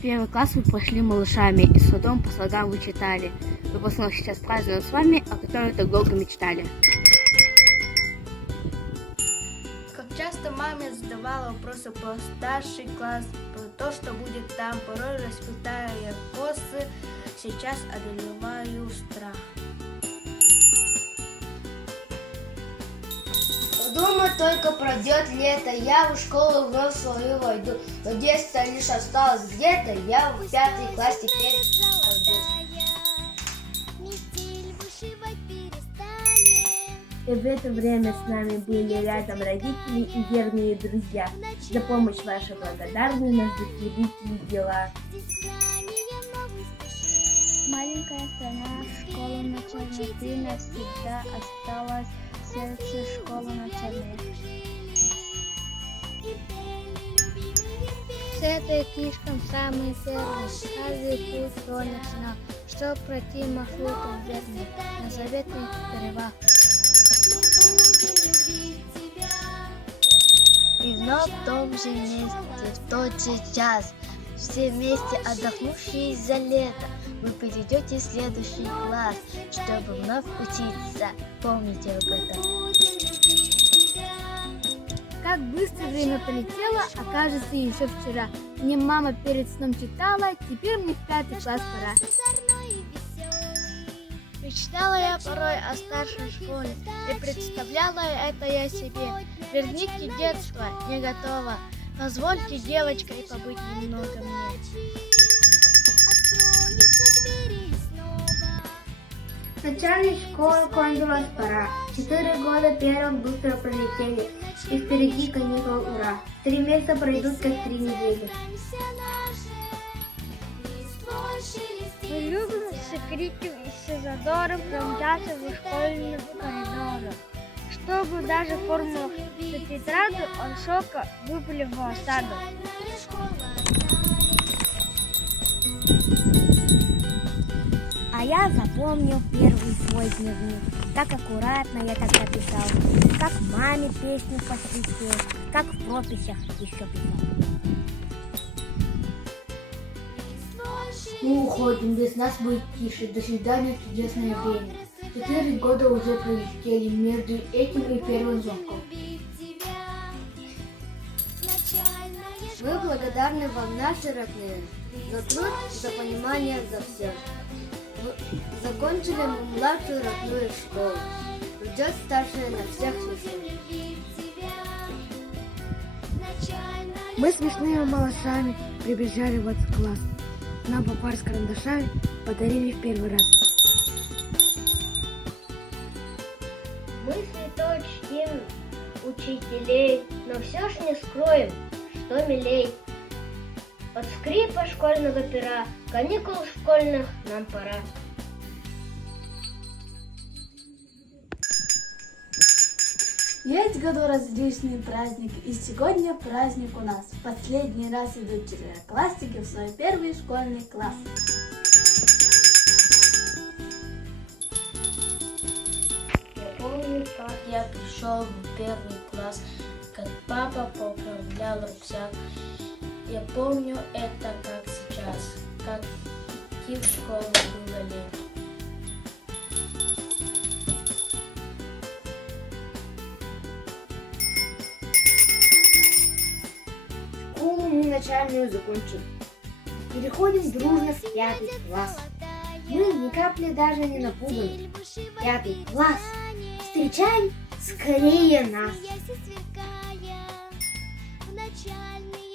Первый класс вы прошли малышами и с трудом по слогам вы читали. Выпускной сейчас празднуем с вами, о котором так долго мечтали. Как часто маме задавала вопросы про старший класс, про то, что будет там, порой расплетая косы, сейчас одолеваю страх. Думаю, только пройдет лето, я в школу вновь свою войду. Но детство лишь осталось где-то, я в 5 класс теперь пойду. И в это время с нами были рядом родители и верные друзья. За помощь вашу благодарны наши великие дела. Маленькая страна, школа начальная, ты навсегда осталась в сердце школы начальной. С этой книжкой самый первый, каждый путь школьник знал, что пройти маршрутом верный на заветных деревах. И вновь в том же месте, в тот же час, все вместе отдохнувшие за лето, вы перейдете в следующий класс, чтобы вновь учиться. Помните об этом. Как быстро время полетело, окажется, еще вчера. Мне мама перед сном читала, теперь мне в 5 класс пора. Мечтала я порой о старшей школе, и представляла это я себе. Верните детство, не готово, позвольте девочкой побыть немного мне. Начальной школы кончилась пора. 4 года первым быстро пролетели. И впереди каникул ура. 3 месяца пройдут как 3 недели. Мы любим с криком и с задором промчаться в школьных коридорах, чтобы даже формулу за тетрадью от шока выпали в осаду. А я запомнил первый свой дневник. Как аккуратно я тогда писал, как маме песню посвятил, как в прописях еще писал. Мы уходим, без нас будет тише. До свидания, чудесное время. 4 года уже пролетели между этим и первым звонком. Мы благодарны вам, наши родные, за труд, за понимание, за все. Закончили мы младшую родную школу. Ждет старшая на всех весов. Мы смешными малышами прибежали в этот класс. Нам по паре с карандашами подарили в первый раз. Мы святой чтим учителей, но все ж не скроем, что милей. От скрипа школьного пера, каникул школьных нам пора. Есть в году различные праздники, и сегодня праздник у нас. В последний раз идут четвероклассники в свой первый школьный класс. Я помню, как я пришел в первый класс, как папа поправлял рюкзак. Я помню это как сейчас, как идти в школу было лето. Школу мы начальную закончили. Переходим дружно в 5 класс. Мы ни капли даже не напуганы. 5 класс. Встречаем скорее нас. В начальный